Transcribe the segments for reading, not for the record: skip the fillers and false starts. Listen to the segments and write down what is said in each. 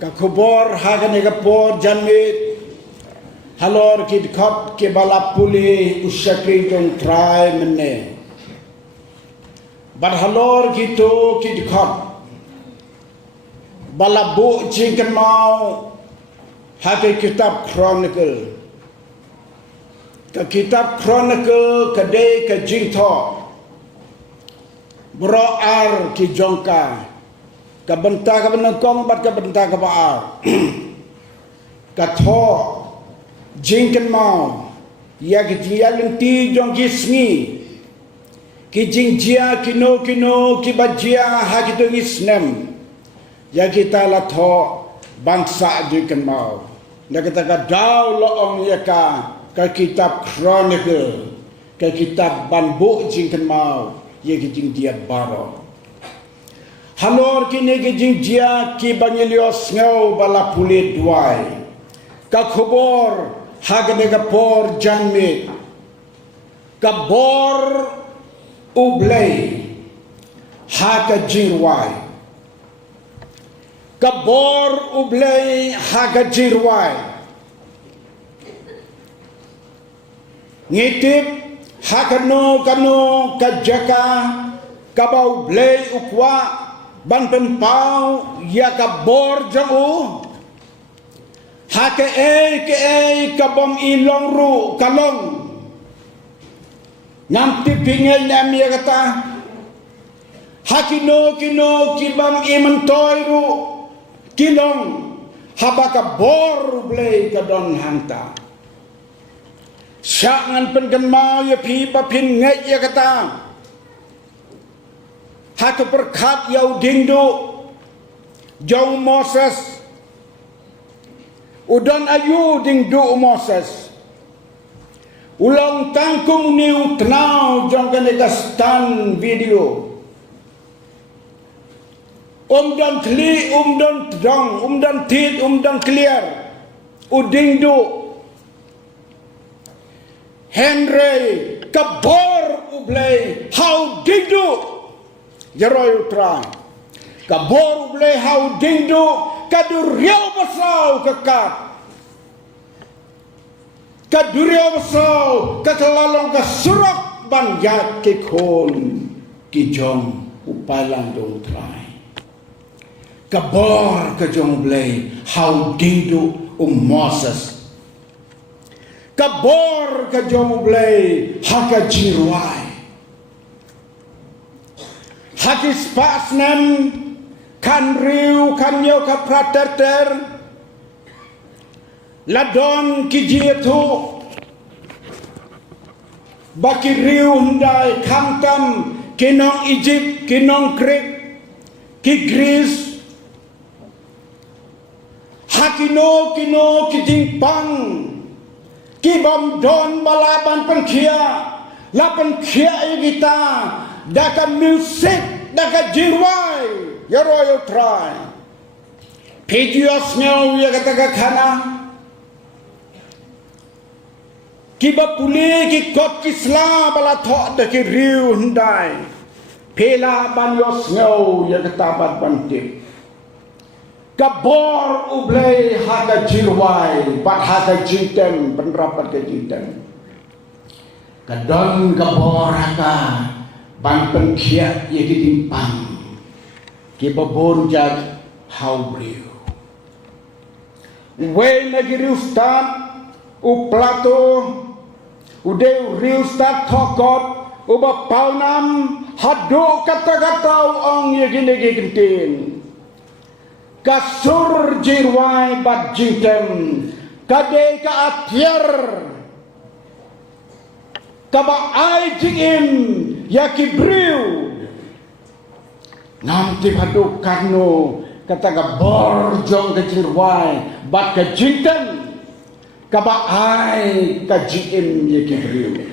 ka khubor hagane ka por janmit halor kid khot ke balapuli usakri jong try menne bar halor gitu kid khot balabu jingkan mau hake kitab chronicle ka kitab chronicle kadai ka jingtho beroar ki jongka ka benta ka benengkong bat ka benta ka baar ka tho jingkan mau ya ki dia lenti jong ki sngi ki jingjia kino ki bajia ha ki to isnem ya kita la tho bangsa jingkan mau na kita ka daw loong ya ka kitab chronicle ka kitab banbu jingkan mau ye kijing dia baro halor kini kijing dia ki bangelios ngau bala pulit duai ka khobor hagane ka por janmit ka bor ublay haga jirwai ka bor ublay haga jirwai ngitip hakano kano kajaka kabau blay ukwa ban penpau ya kabor jau hake ke kabom ilong ru kalong nanti pingel nam ya kata hakino kino kibam imentoy ru kilong habaka bor blay kadon hanta syangan pengenmau ya pi papin ngai ya kata hatu perkat yau dingdu jauh Moses udan ayu dingdu Moses ulang tangkum niu tenau jangkan stan video dan kli dan dong dan tit dan clear udingdu Henry kabor ublay how dingdu Jeroy utran kabor ublay how dingdu kaduriau basau kekat kaduriau basau katalalong kasurok banjat kikon kijong upalang dong utran kabor kajong ublay how dingdu Moses kabor ka jomublay haka jirwai hakis pasnem kan riu kan yo ka praterter ladon kijietu baki riu hundai kamtam kinong Egypt kinong Greek ki Greece hakino kino kijingpang kibam don balaban pengkia lapan kia kita daka musik daka jirwai ya royal try pedios nyau ya kata kana kiba puli ki kot kisla bala tho daki riu hundai pela banyos nyau ya kata bat bantip kabor ublay haga jirwai bat haga jintem penerapan ke jintem kadon kabor haga ban pengkiat ye ditimpang ki babon jag haubriu we negeri ustad u plato ude riu ustad thokot u bapaunam hadu kata-kata ong ye gine gentin kasur jirwai bat jintem kade ka atier kaba ai jingim yakibriu nanti hadu karno kata ka borjong ke jirwai bat ka jintem kaba ai ka jingim yakibriu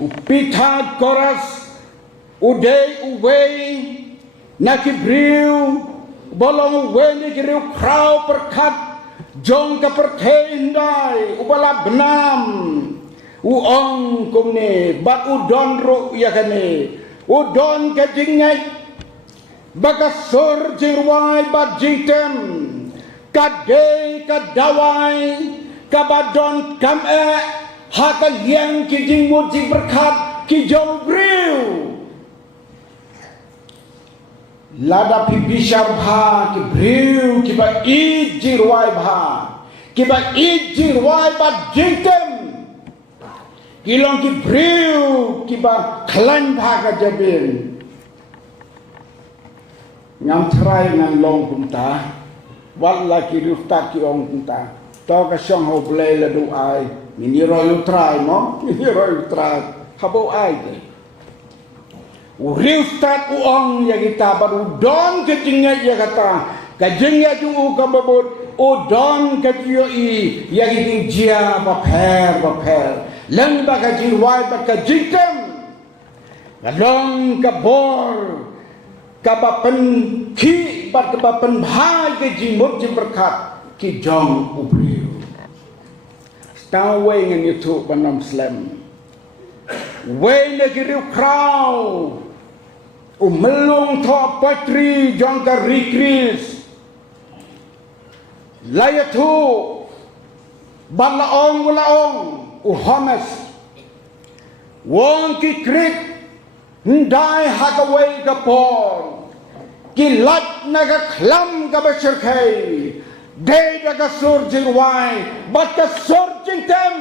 upitha koras udei uwei nakibriu bolong weni kiriu krau perkat jong ka perthendai ubala benam uong kumne bat udon ru ya kane udon ka jingai baka sur jirwai bat jitem kadei kadawai kabadon kam'e haka liang ki jingmut jing berkat ki jong briu lada pi bishar bha ki briu ki ba i jirwai bha ki ba i jirwai bat jitem kilong ki briu ki ba klan bha ka jabin ngam trai ngan long kumta wala ki rufta ki ong kumta to ka syong ho play la du ai mini roy try mo mini roy try habo ai de u rufta u ong ya kita baru don ke jinga ya kata ka jinga ju u ka babot u don ka ju i ya ki jia ba pher lang ba ka ji wai ba ka jitem long ka bor kabapen ki bat kabapen bhai ke jimut jim berkat ki jong ubriu stau we ngan youtube banam slam we ne ki riu krau melung tho patri jong ka rikris layatu balaong homes wong ki krik ndai hakaway ka por kilat naga klam ka basirkay day naga surging wai but ka surging tem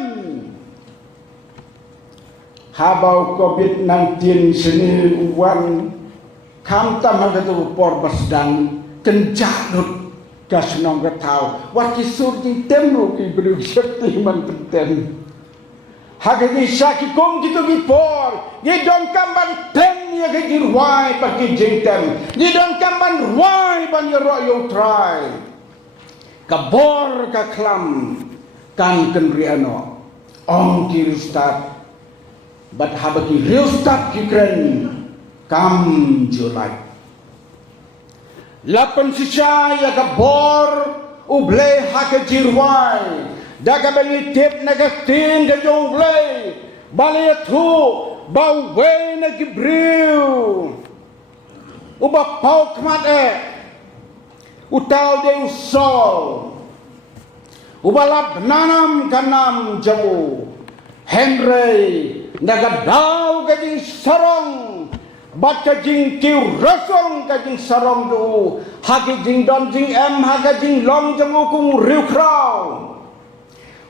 habaw COVID-19 sini uwan kam tamang ka tu por basdang kenjadut ka senong ka tau wat ki surging tem ru ki beri syakti man tem hagati syaki kum gitu gipor ye don kamban tem ye gir wai pagi jintem ye don kamban wai ban ye ro yo try kabor ka klam kan kenriano ong ki start but habaki real start ki kren kam julai lapan sisa ya kabor uble hakajir wai daga bangi tip nagatin ka jong play bali tu bau we na gibriu uba pau kmat utau de usol uba lab nanam kanam jamu Henry naga dau ka jing sarong bat ka jing kiu rasong ka jing sarong du haki jing don jing em haka jing long jamu kung riu krau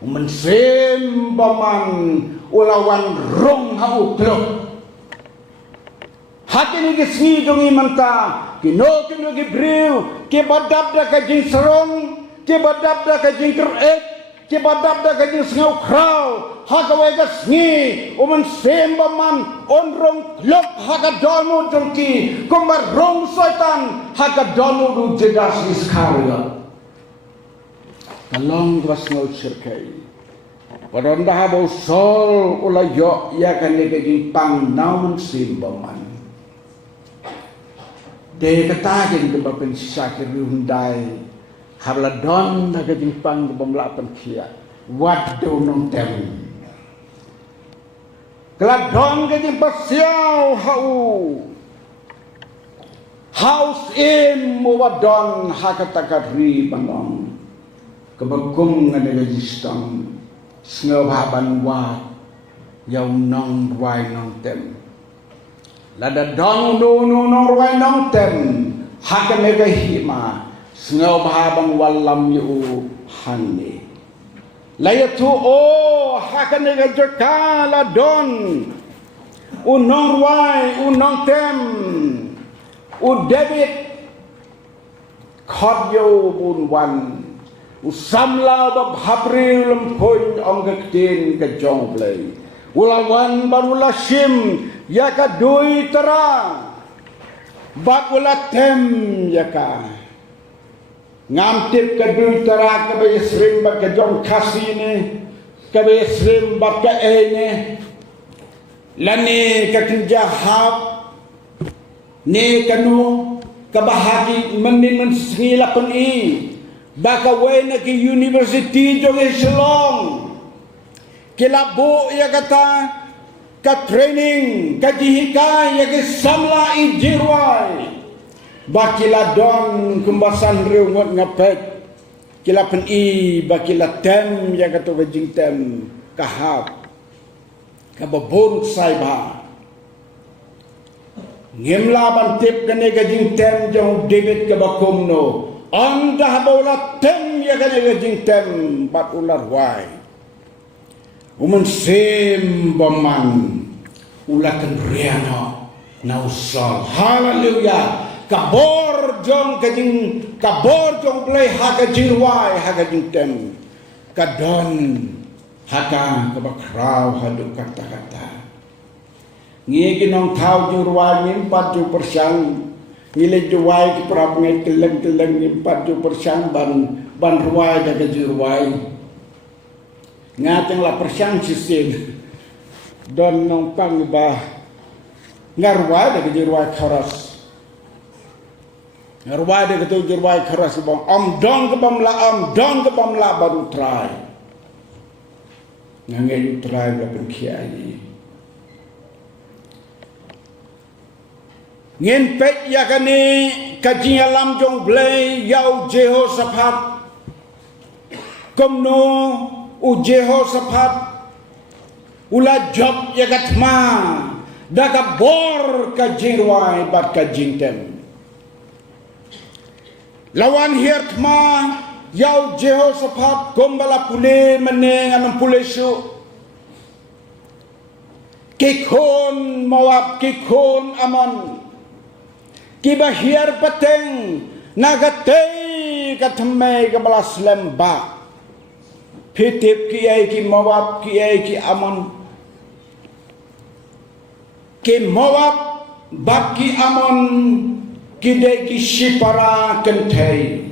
mensem baman ulawan rong hau klok hati ni gesni dongi manta kino gibriu ke badab da ka jing serong ke badab da ka jing kerek ke badab da ka jing sengau krau hakawe gesni mensem baman on rong klok haka donu jongki kumbar rong soitan haka donu du jedas iskarya kalong was ngau sirkai padonda habo sol ula yo ya kan ne ke pang naun simbaman de kata ke ke bapen sisa ke hundai habla don da ke pang bomla pen kia wat do nong tem kala don ke pasiau house in mo wadon hakata kadri bangong kebagong nga nagajistang sngawaban wa yaw nong ruay nong tem lada dong nong ruay nong tem haka nagahima sngawaban walam yu hanni layatu o haka nagajaka ladon unong ruay unong tem debit kodyo bunwan usamla bab habril lempun onggetin ke jongplay ulawan barula sim ya ka dui terang bat ula tem ya ka ngamtip ke dui terang ke bayi srim bat ke jong kasi ni ke bayi srim bat ke ni lani ke kinjahab ni kanu kabahagi menin mensngilapun i baka wena ki university jong Shillong kilabo ya kata ka training ka jihika ya ki samla i jirwai bakila don kumbasan riu ngot ngapet kila pen i bakila tem ya kato gajing tem kahap kababon saiba ngimla bantip kane gajing tem jong David kabakum no anda bola tem ya kane gajing tem bat ular wai umun sim baman ulakan riano na usal haleluya kabor jong play haga jirwai haga jing tem kadon haga kabakraw hadu kata-kata ngi ginong thau jirwai nim 40% ngile jirwai ki prap ngai keleng nim 40% ban ruwai haga jirwai ngateng la persiang sisin don nong pang ba ngarwai haga jirwai kharas ngarwai de ketu jirwai kharas bang dong ke bam la baru try ngangai try la penkiai ngin pet ya kani kaji alam jong blay yau Jehoshaphat komno u Jehoshaphat ula job ya katma daga bor ka jirwai bat ka jintem lawan hirtma yau Jehoshaphat gombala pule meneng anam pule su kikon Moab kikon Amon kibahir pateng nagatay katmay kabalas lemba pitip kiay ki Moab kiay ki Amon ki Moab bat ki Amon kidai ki Shipara kentay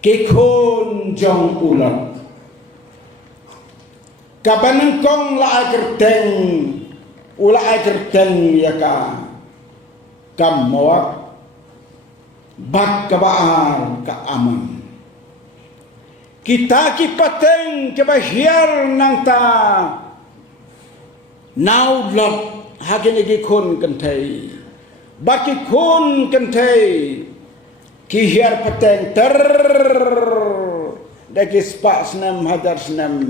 kikon jong ulat kabanang kong laay kerteng ula ay kerteng yaka kam Moab bat kabaar ka Amon kita kipateng kebahiar nang ta now lot hagin ikon kentay baki kun kentay kihir pateng ter daki spak senam hajar senam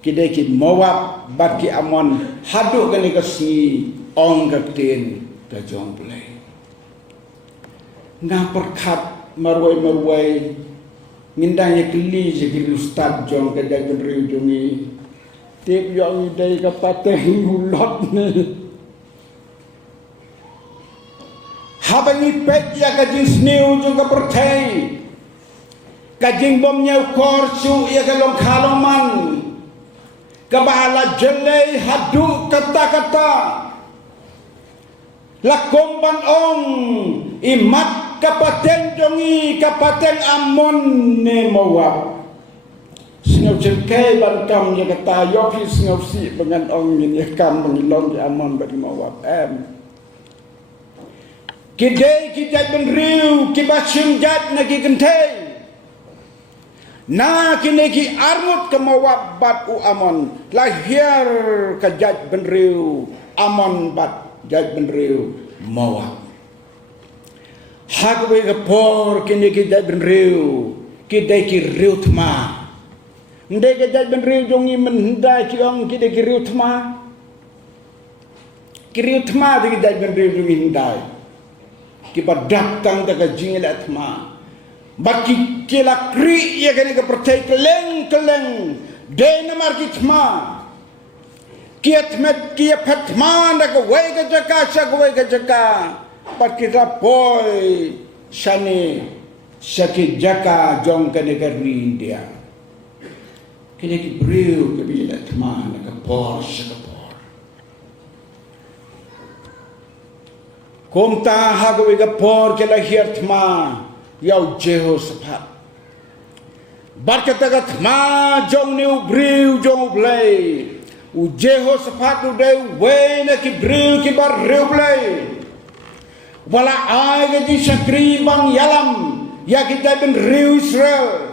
kideki Moab baki Amon haduk kani kasi ong kapten ka jong play nga perkat marway ngindanya keli je ustad jong ka jagan riu jongi tip yang idai ka pateng ulot ni habangi pet ya kajing sniu juga pertai kajing bom nyau korsu ya kalong kaloman kabahala jelai hadu kata-kata lakomban ong imat kapaten jongi kapaten Amon ne Moab singau jengkai bankam ya kata yofi singau si dengan ong ini kam mengilong di Amon bagi Moab kidai kijat benriu kibashim jat nagi kentai na kini ki armut ke Moab bat u Amon lahir kajat benriu Amon bat jat benriu Moab hagwe ke por kini ki jat benriu kidai ki riu tma ndai ke jat benriu jongi mendai ki ong kidai ki riu tma di jat benriu jongi ndai kiba datang daga jingilat ma baki kila kri ya kani ka pertai keleng dena margit ma kiat met kia patman daga wega jaka baki rapoi shani shaki jaka jong kani ka India kini ki briu kabilat ma daga por shaka Komta hagwiga por kela hirtma yau Jehoshaphat barkatagat ma jong new briu jong blay u Jehoshaphat u de wena ki briu ki bar riu blay wala ay ga di sakri bang yalam ya kita ben riu Israel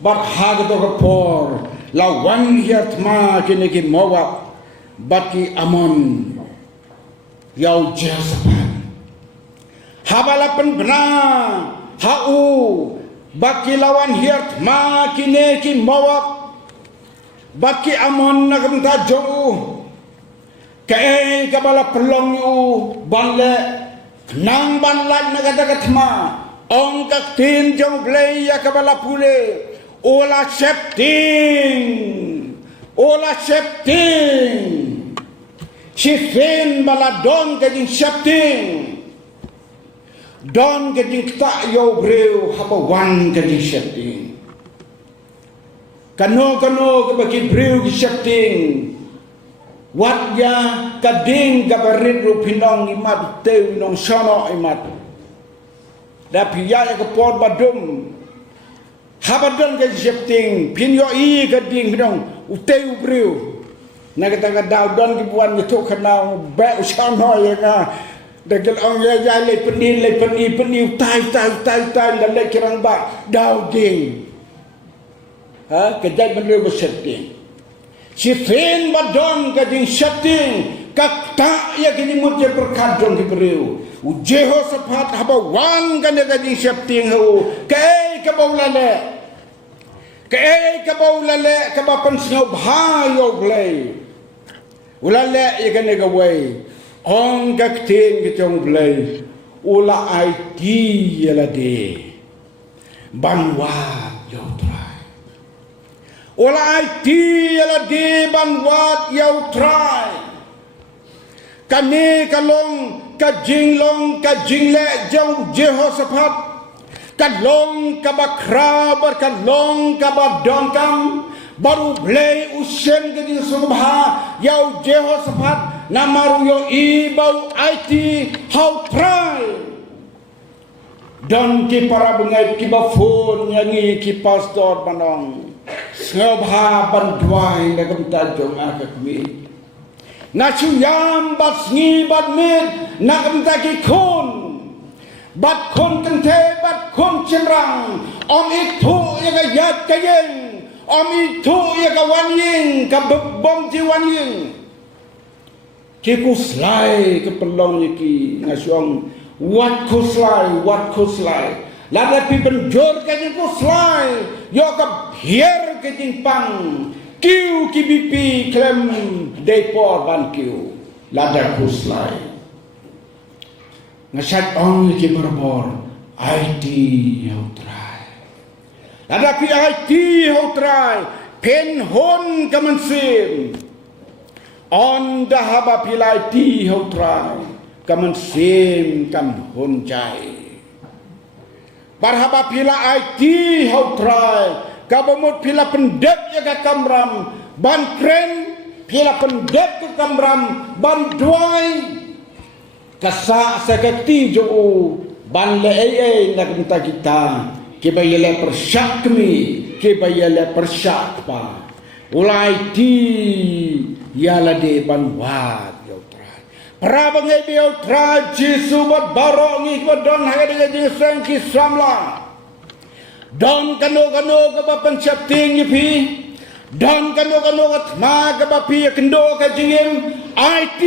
bar hagdo por lawan hirtma kini ki Moab baki Amon yau Jehoshaphat habalapan benar hau baki lawan hiat ma kine ki mawak baki amon na kamta jo kae kabala pelong yu banle nang banlan na kata katma ong kaktin jong blay ya kabala pule ola septing si bala don kajing septing don kajing tak yo breu haba wan kajing septing kano kabaki breu ki septing wat ya kading kabarit rupinong imat tew nong sono imat da piya ya kapor badum habadon kajing septing pinyo i kading pinong uteu breu na kata daw don ki buan ni to kana ba sono ya nga dagal ang ya le peni tai dan le kirang ba daw ding ha kedai bener bersetting si fen badon kading setting kakta ya kini mutje perkadon ki breu ujeho sepat haba wan kan kading setting ho kai kabaulale kabapan snob hayo blay ulale ya kan gawai ong kakting kitong blay ula IT yala de banwat yo try ula IT yala de banwat yo try kani kalong kajing le jauh Jehoshaphat kalong kabakra kalong kabadongkam baru blay usen ke subha yau Jehoshaphat namaru yo ibau IT how try dan ki para bengai ki bafun yangi ki pastor manong subha bandwai negam tajong akakmi nasuyam basngi badmid nakam taki kun bat kun kente bat kun cemrang om itu ya yat kayeng om itu ya kawanying kabom jiwanying kiku slai kepelong ki ngasuang wat kuslai lada pi penjor kajing ku slai yo ka hier kajing pang kiu kibipi klem depor ban kiu lada kuslai ngasat ong ki berbor IT try lada pi IT try pen hon kamansim on dahaba pilai ti try kamansim kam honjai barhaba pila IT try kabamut pila pendep ya ka kamram ban kren pila pendep ka kamram ban duai kasa sakati jo ban le nak minta kita ke bayale persyakmi ke bayale persyak pa ulai ti yala de banwat yo try prabangai yo try jisu bat barongi badon haga de sangki samla don kano ka bapan septing yipi don kano ka ma ka bapi kendo ka jingim IT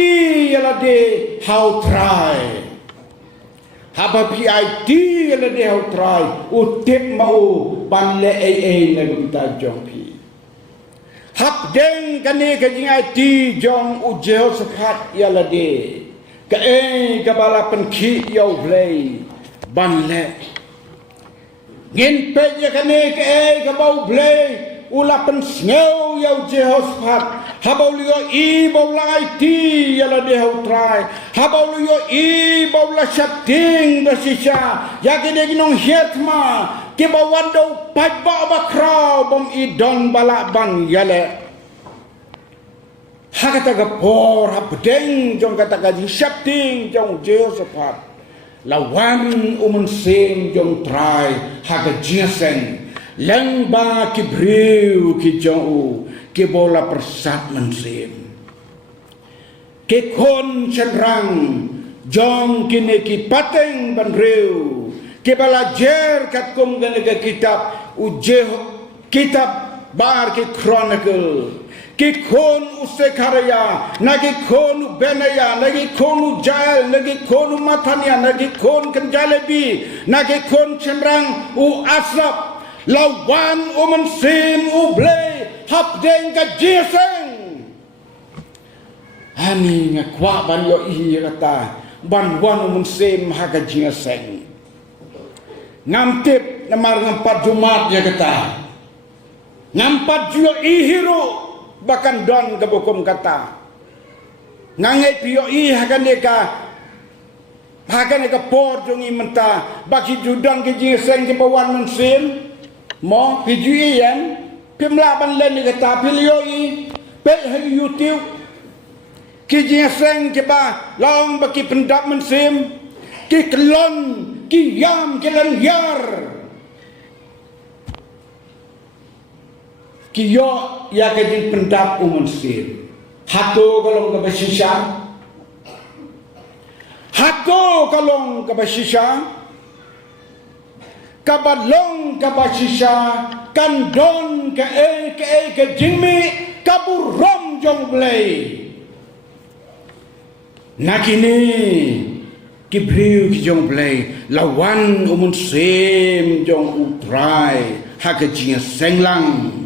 yala de how try habapi IT yala de how try utip mau banle na gumta jongpi hap deng kani kajing IT jong u Jehoshaphat yala de ka kabala penki yo blay banle ngin pe ya kani ka bau blay ula pensngeu yo Jehoshaphat habau liyo i bau la IT yala de how try habau liyo i bau la setting basisha ya kene ginong hiatma ke bawando paiba bakrau bom idon balak ban yale hakata gapor habdeng jong kata gaji setting jong Jehoshaphat lawan sing jong try haga jisen lengba kibriu ki jong ke bola persat mensim ke kon cenrang jong kini ki pateng banreu ke balajar kat kum ganaga kitab kitab bar ke chronicle ki khon usekaraya nagi khon benaya nagi khon jail nagi khon matania nagi khon kenjalebi nagi khon cemrang u asrap lawan sim blay hapdeng ka jeseng ani ngakwa ban yo kata ban wan sim haga jeseng ngamtip namar ngampat Jumat ya kata ngampat juga ihiro bahkan don kebukum kata ngangai pio hakan deka por jongi menta bagi judang ke jeseng ke bawan mensim mo pijui yan pimlaban len kata pilio pe hari YouTube ke jeseng ke ba laong bagi pendap mensim ki kelon ki yam ki yar ki yo ya ke din pendap mensim hato kalong ke basisha hato kalong ke basisha kabalong ke basisha kandon ke jingmi kaburom jong blay nakini kibriu ki jong blay lawan sim jong utrai haka jinga senglang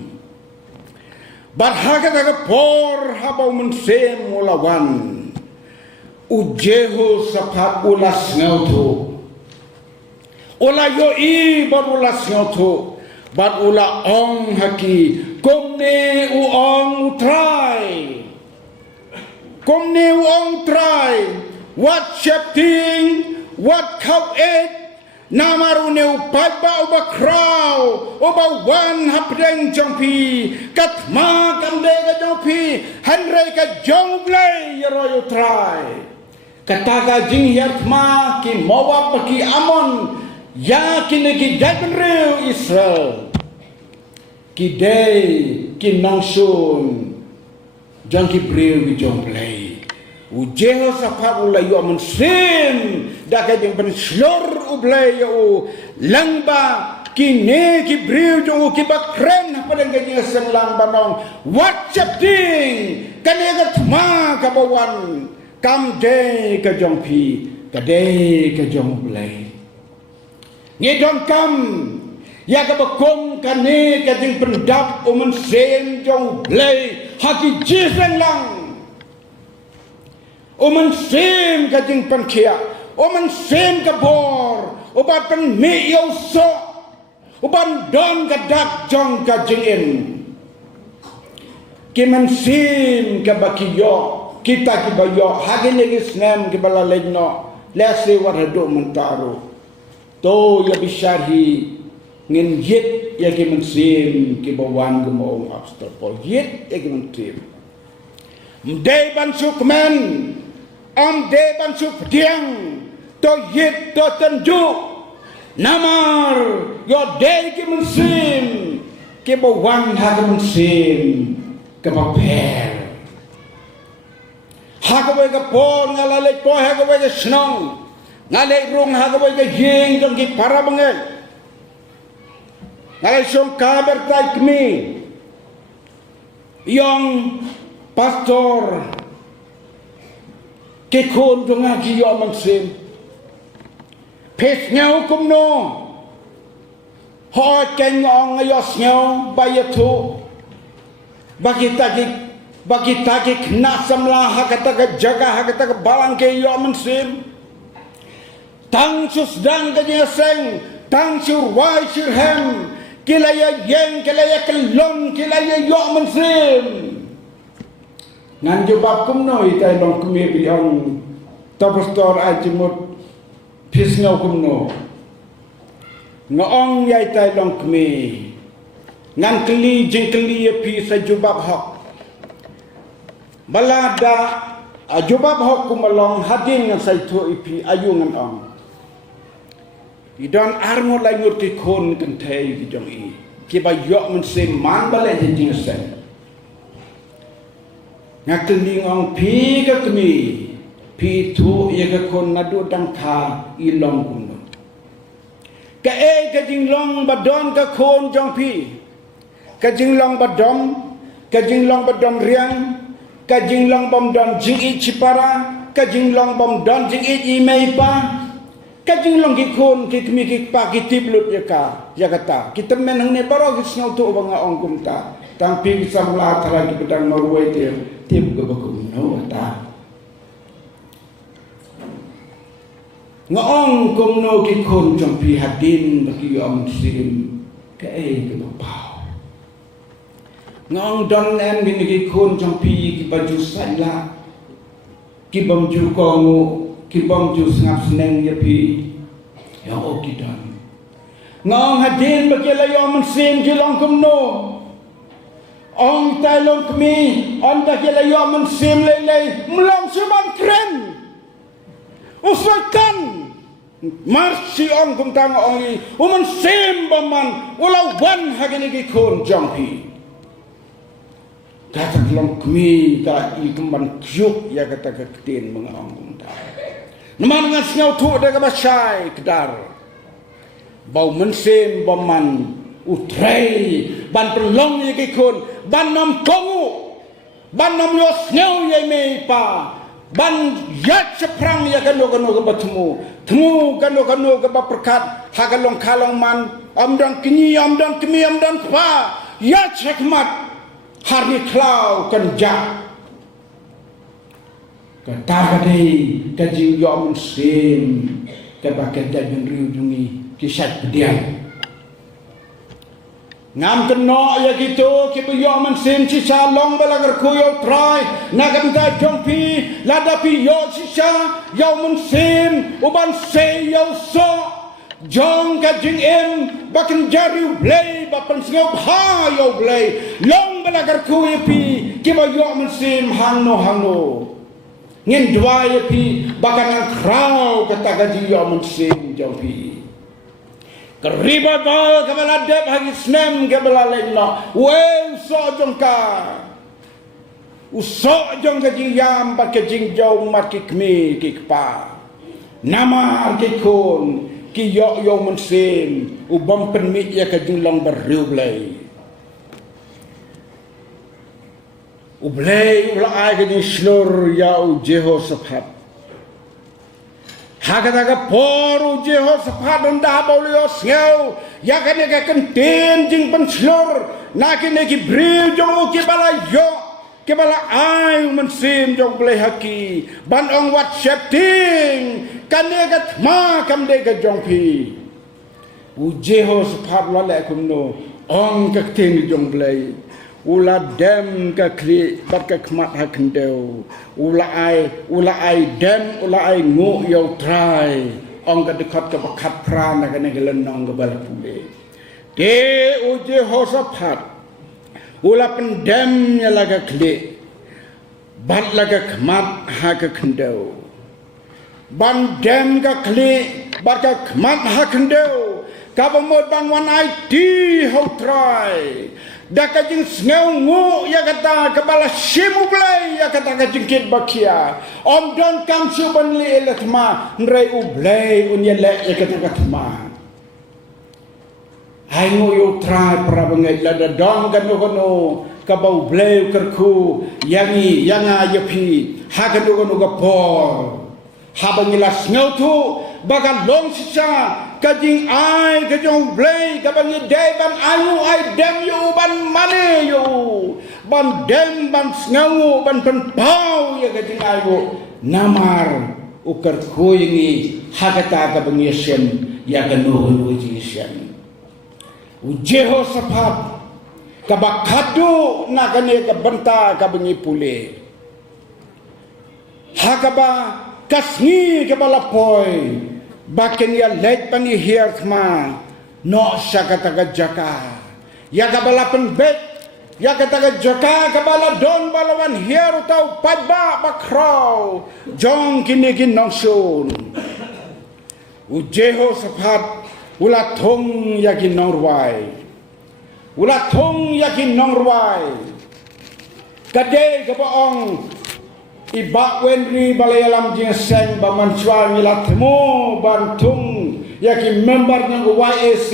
bat haka daga por haba sim lawan ujeho sapat ulas ngauto ola yo bar ulas ngauto bat ula ong haki komne u ong utrai komne u ong try what shaping what cow it namaru ne upat ba uba kraw uba wan hapdeng jongpi katma kamde ka jongpi hanre ka jongle yaro try kataga jing yartma ki mawap ki amon ya ki jadre Israel ki day ki nangsun jangki bril ki jongle ujeho sapat ulai yo sim dakai ding ben slor ublay yo langba kini ki briu jo ki bakren pada gaji sen langba nong whatsapp ding kani ma ka bawan kam de ka jongpi ka de ka jong ublay ni dong kam ya ka bakom kani ka ding pendap sim jong ublay haki jisen lang sim kajing pankia sim kabor obat pen mi yo so oban don kadak jong kajing in kiman sim kabakiyo kita kibayo hagin legis nem kibala legno lesi warado mentaro to ya bisharhi ngin yit ya kiman sim kibawan gumo abstapol yit ya kiman sim mdei ban sukmen am de ban sup diang to yit to tenju namar yo de ki musim ke bawan ha musim ke paper ha ke por ngalale po ha ke snong ngale rung ha ke jing jong ki para banget ngale song kabar tai kmi yong pastor ke khôn cho nga ki yo man sim pes nhau kum no ho ken ngong yo snyo bayatu bagi ta ki kna samla ha kata ka jaga ha kata ka balang ke yo man sim tang sus dang ka seng tang sur wai sur hem kilaya yen kilaya kelon kilaya yo man sim ngan jubab kumno itai long kumir biang tapastor ajimut pisngau kumno ngaong yai tai long kumi ngan keli jengkeli pi sa jubab hok balada jubab hok kumalong hadin ngan sai tu ipi ayu ngan ong idon armo lai ngur ki khon kan thei ki jong i ki ba yo mun se man bale jing sen ngakling ong pi ka kmi pi thu ye ka kon nadu dang kha i long kun ka e ka jing long badon ka khon jong pi ka jing long badom kajing long badon riang, kajing long bom don jing I cipara, kajing long bom don jing I imei pa, kajing long kikun kikmi kikpa kitiblut ya kata kita menang ne baro kisngau tu banga ong kumta tampi samla tara ki pedang Norway dia tip ke bakum no ta ngaong kum no kikun jampi hadin bagi om sim ke ke pau ngaong don em gini kikun jampi ki baju sala ki bamju kongu ki bom ju ngap seneng ya pi yang okidan ngong hadin bagi layo mensim ki long kumno ong tai long kmi on bagi layo mensim lelei melong suban kren usakan marsi ong kum tang ong I mensim baman ulau wan hagini ki kun jampi kata long kmi ta I kumban kyuk ya kata ketin mengaong kum ta naman nga singaw tu daga basyay kedar bau mensim baman utray ban perlong ye kikun ban nam kongu ban nam yo singaw ye me pa ban yat seprang ya kano ke batemu temu kano ke baperkat hagalong kalong man amdan kini amdan kemi amdan pa yat hikmat hari klau kenjak kata kadai kajing yo mensim kebakan dan riu jungi kisat pedian ngam keno ya gitu kibu yo mensim sisa long balagar kuyo try nagam ta jongpi ladapi yo sisa yo mensim uban se yo so jong kajing em bakin jari blay bapan singau ha yo blay long balagar kuyo pi kibu yo mensim hano ngin dua ya pi bahkan ang krau kata gaji ya mensim jauh pi keribat bal kebala dep hagi snem kebala lainlah weh usok jong gaji yam bat kejing jauh mat kikmi kikpa nama kikun ki yo mensim ubam penmit ya kejing long berriu blay ublay ulai ke Shnur ya Jehoshaphat hakataga por Jehoshaphat nda bolio sngau ya kane ka kenten jing pen Shnur nakine ki briu jong ki bala yo ki bala ai mensim jong blay haki ban ong wat setting kane ka ma kam de ka jong pi Jehoshaphat la le kumno ong ka kten jong blay ula dem ka kli bat ka khmat ha kendeu ula ai dem ula ai ngo yo try ong ka dekat ka bakat pran ka ne gelen nong ka bal pule de u Jehoshaphat ula pendem nya la ka kli bat la ka khmat ha ka kendeu ban dem ka kli bat ka khmat ha kendeu ka bamod ban wan ai ti ho try dah kajing sengau ngu ya kata kepala simu blay ya kata kajing kit bakia om don kam suban li elatma nrai ublay unya le ya kata katma ai ngu yo try para bangai lada don kono kabau blay kerku yangi yanga yapi ha kono gapor ha bangila sengau tu bagan long sisa kajing ai kajong blay kabangi day ban ayu ai dem yo ban mane yo ban dem ban sngawu ban penpau ya kajing ayu namar ukar kuingi hakata kabangi sen ya kanu uji sen Jehoshaphat kabakadu nakane kabanta kabangi pule hakaba kasngi kabala poi bakin ya lek pani hiertma no sakataga jaka ya kabala bet ya kataga jaka kabala don balawan hier tau padba bakrau jong kini kin nongsun Jehoshaphat ula thong yakin norwai ula thong yakin norwai kade kabaong iba wenri balayalam jing seng baman chwa milatmo bantung Yakin membernya YAC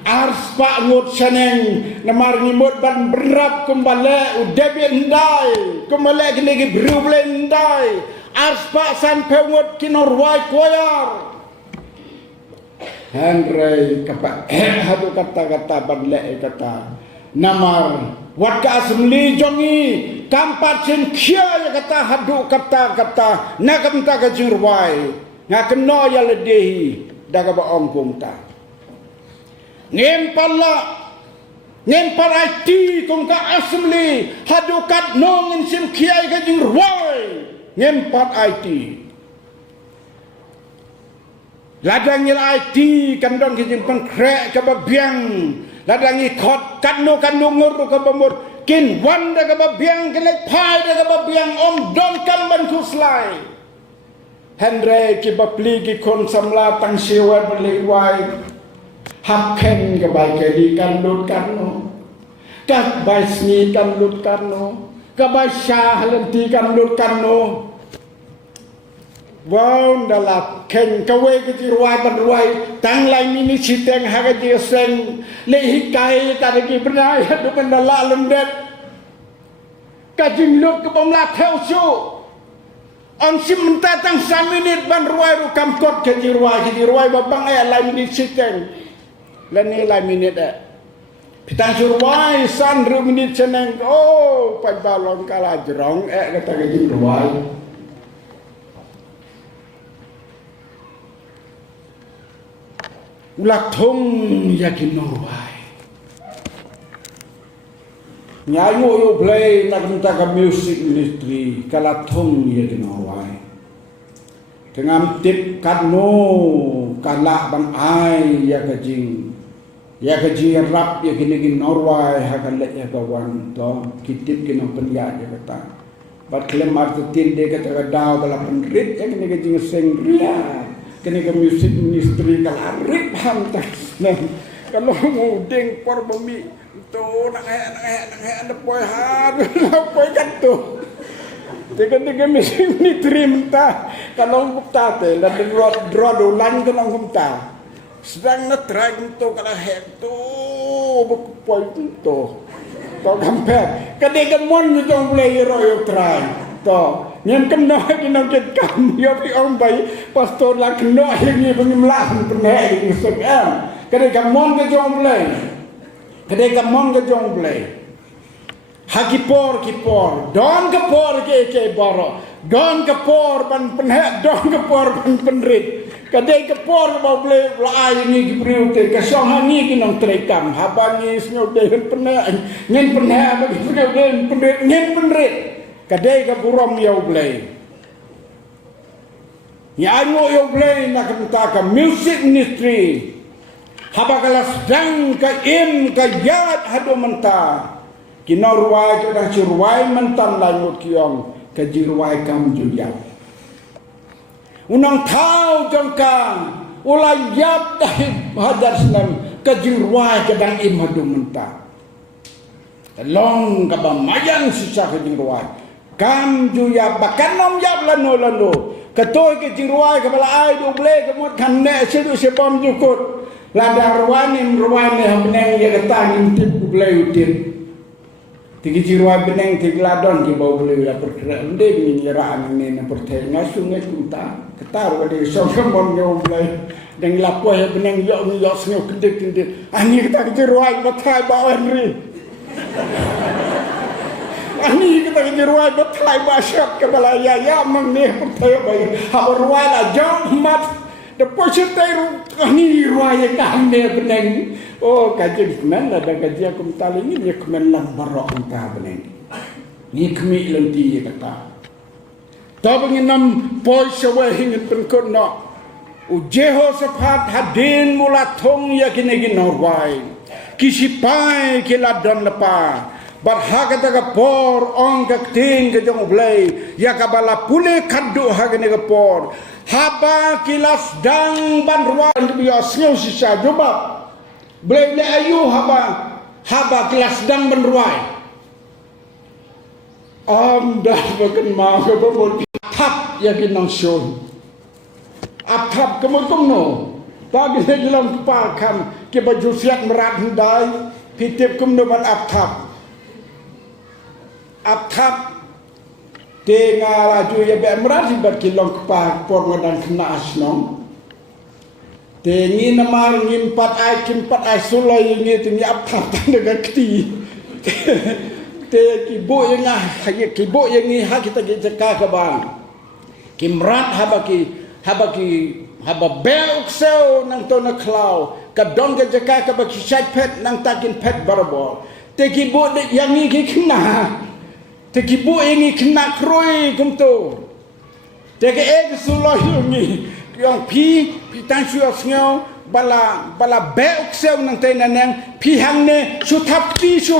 ars pak ngut seneng namar ngimut ban berap kembali udebi ndai kembali gini berubah ndai ars pak san pengut kinor wai koyar Henry kapa hadu kata-kata ban le kata namar wat ka asmli jongi kampat sin khia ya kata hadu kata-kata nakam ta ka jirwai ngakno ya ledehi daga ba ongkong ta ngem IT kong ka asmli hadukat nongin sim kiai ka jing ruai ngem pat IT ladang IT kan don ki jing pengkrek ka ba biang ladang i khot kanu ngur ka ba mur kin wan daga ba biang ke lek pai daga ba biang om don kan ban kuslai Henry ki bapli ki kon samla tang siwa beli wai happen ke bai ke di kan lut kan no ka bai sni kan lut kan no ka bai sha halenti kan lut kan no wow ndala ken ka we ki ji ruai ban ruai tang lai mini siteng ha ka ji seng le hikai ta ki bnai du kan dala lumdet ka jing lut ke bom la theo su Ang sim tatang 3 minit ban ruai ru kam kot ke ji ruai babang ai lai minit siteng lan ni lai minit pitang ruai san ru minit seneng oh pai balon kala jerong kata ke ji ruai ulak thong yakin ruai nyayo yo play nak minta ke music industry kala thong ye ke Norway tengam tip kano kala bang ai ya ke jing rap ya kini Norway ha kan le ya kawan to kitip ke no penja ya kata bat klem mar tin de ke ta daw bala penrit ya kini ke jing seng ria kini ke music industry kala rip ham tak kalau mau deng por bumi tu nak ada poi har poi kantu tiga mesin ni trimta kalau bukta te la dro lan kalau bukta sedang na try tu kalau het tu poi tu to kamper kadang mon jong play royo try to nyen kena kinong ket kam yo pi om bai pastor la kena ni pengimlan pene ni sekam kadang mon ke jong play Kedai kamon ke jong play, hakipor don kepor ke baro, don kepor ban penhet, don kepor ban penrit, kedai kepor bau play lai ni kipriute, kesong ni kinong terekam, habani senyo dehen penhet, ngen penhet bagi senyo dehen penrit, ngen penrit, kedai kepurom yau play. Ya anyo yau play nak mentaka music industry. Haba kala sedang ka im ka yat hadu menta kinorwai ka dang surwai mentan langut kiong ka jirwai kam juya unang tau jangkang ulai yap dahib hajar senam ka jirwai ka dang im hadu menta long ka bamayan susah ka jirwai kam juya bakanom yap lano katoy ka jirwai ka bala ai do ble ka mot kan ne sedu sebam jukut ladang ruwani beneng ya kata ngintip bulai utin tigi jirwa beneng tigi ladon ki bau bulai la perkara ende bini nyeraan ni na pertai ngasungai kunta ketar wadi sokemon yo bulai deng lapo ya beneng yo senyo kendik ani kata jirwa batai ba henry ani kata jirwa batai ba syap ke balaya ya mang ni pertai ba ha ruwai la jom mat depois teru ni ruaya kami beneng oh kaji kemen ada kaji aku tali ni dia kemen lang barok entah beneng ni kemi lenti kata tapi nam poi sewa hingin penkot no ujeho sepat hadin mula thong ya kini Norway kisipai kila don lepa barhaga daga por ong kakting ke jong blay ya kabala pule kaddu hagane ke por haba kilas dang banruan biya snyo sisa joba blay le ayu haba kilas dang banruai dah bukan mau ke bobot tap ya kinang shon atap kemutung no Bagi dalam pakan ke baju siap merat hendai pitip kumdoman aptap tengah laju ya be merat hibat kilong kepak por ngadang kena asnom tengi namar ngimpat ai sulai ini tengi aptap tanda keti te kibo yang kibo yang ni hak kita jeka ke bang kimrat haba beuk seo nang to na klau ka dong ke jeka ka ba kisat pet nang takin pet barabo te kibo yang ni kena te kibo yang ni kena kroi kumto te ke sulai ni yang pi tan shu asngau bala beuk seo nang te nang pi hang ne sutap ti shu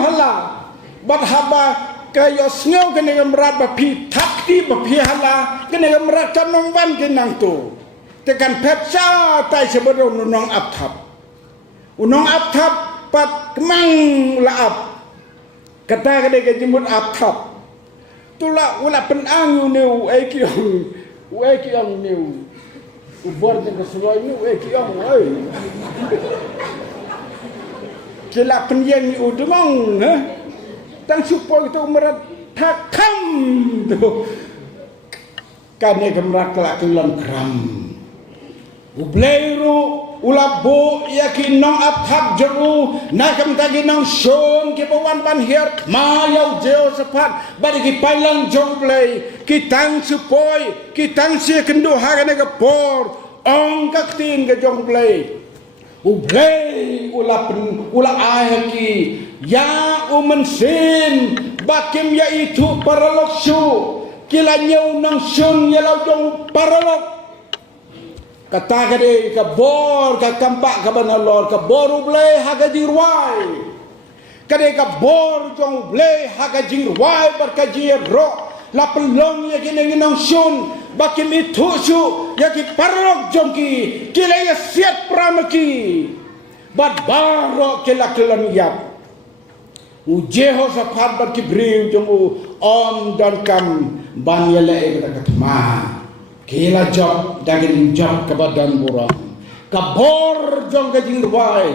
hala bat haba kayo sngau kene merat ba pi takti ba pi hala kene merat kanong ban kenang tu tekan petsa tai sebero unong apthap pat kemang laap kata kene ke jimut apthap tula ula penang neu ekiong neu ubor te kesuai neu ekiong oi kila penyen ni udemong tang supaya itu merat takam tu kane gemrak kelak tulang kram ubleiru ulabo yakin nong athap jeru nakam tagi nong shon ke bawan ban hier ma yau jeo sepat bari ki pailang jonglei ki tang supoi ki tang sia kendo hagane ke por ong kaktin ke jonglei ublei ula ayaki ya umensin bakim ya itu paralok su kila nyau nang sun ya lau jong paralok kata kade ka bor ka kampak ka banalor ka bor ublei haga jirwai kade ka bor jong ublei haga jirwai berkaji ro la pelong ya kine nang sun bakim itu su ya ki paralok jongki kila ya siat pramaki bad barok kila kelan yap ujeho sapat bar kibriu jomu om dan kam ban yele kita ketma kila job daging job ke badan burang kabor jong ke jingwai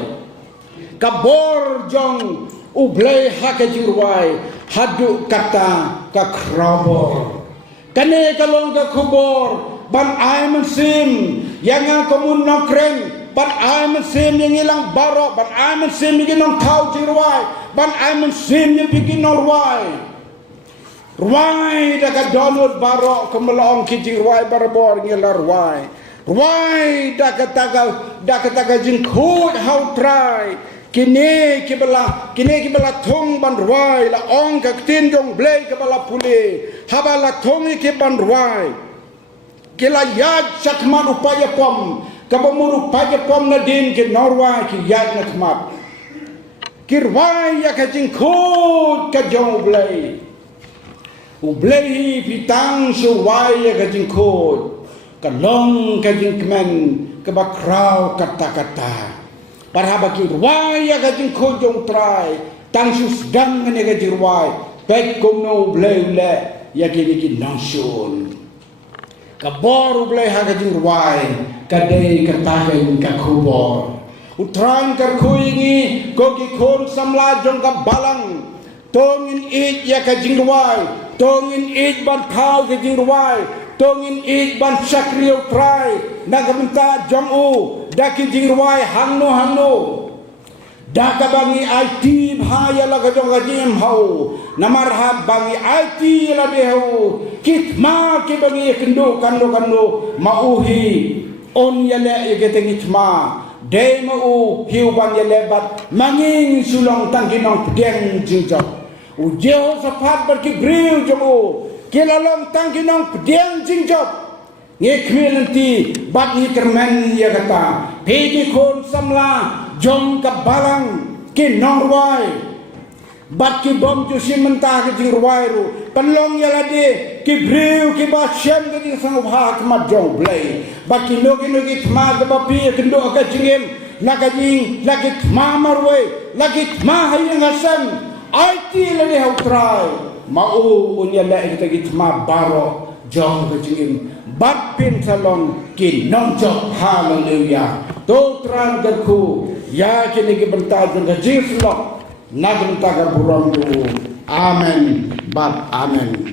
kabor jong ublei hak ke jingwai hadu kata ka krabor kane kalong ka kubor ban ai mensim yang kamun nokren ban ai mensim yang hilang barok ban ai mensim yang nong tau jingwai ban ai mensim yang bikin norwai ruai dak donut barok kemelong kijing ruai barbor ngelar ruai dak kataga jingkut how try kini kibala thong ban ruai la ong ka tin jong blei kibala pule habala thong ki ban ruai kila yad sakmat upaya pom kabamur upaya pom na din ki norwai ki yad na kmat kirwai ya ka jingkut ka jong blei ublei pitang suwai ya ka jingkut kalong ka jingkmen ka bakrau kata-kata parhaba ki ruai ya ka jingkut jong trai tang susdang ne ka jirwai pet kom no ublei le ya ki nangsun kabor ublei ha ka jirwai kadai katahin ka kubor utran kar kuingi koki kon samla jong ka balang tongin it ya ka jingwai tongin it ban khau ka jingwai tongin it ban sakriu trai nagamenta jong u daki jingwai hangno daka bangi IT bhaya la ka jong ka jim hau namar ha bangi IT la de hau kitma ke bangi kendo kando mauhi on yale ye tengitma dei mau hiu ban yale bat manging sulong tangkinong pedeng jingjok ujeo sapat berkibriu jomo kilalong tangkinong pedeng jingjok ngekmi nanti bat ni kermen ya kata pegi kon samla jong kabalang ki norwai bat ki bom ju simenta ki jirwai ru pelong yala de ki briu ki ba syam ki sang bha kmat jong blei bat ki nogi tma da ba pi kendo ka jingem naga jing lagi tma marwe lagi tma hayang hasan IT la de hautrai mau unya la kita ki tma baro jong ka jingem bat pin salon kin nong jok haleluya to tran gerku ya kini ke bentar ke jiflok na bentar ke burong tu amen bat amen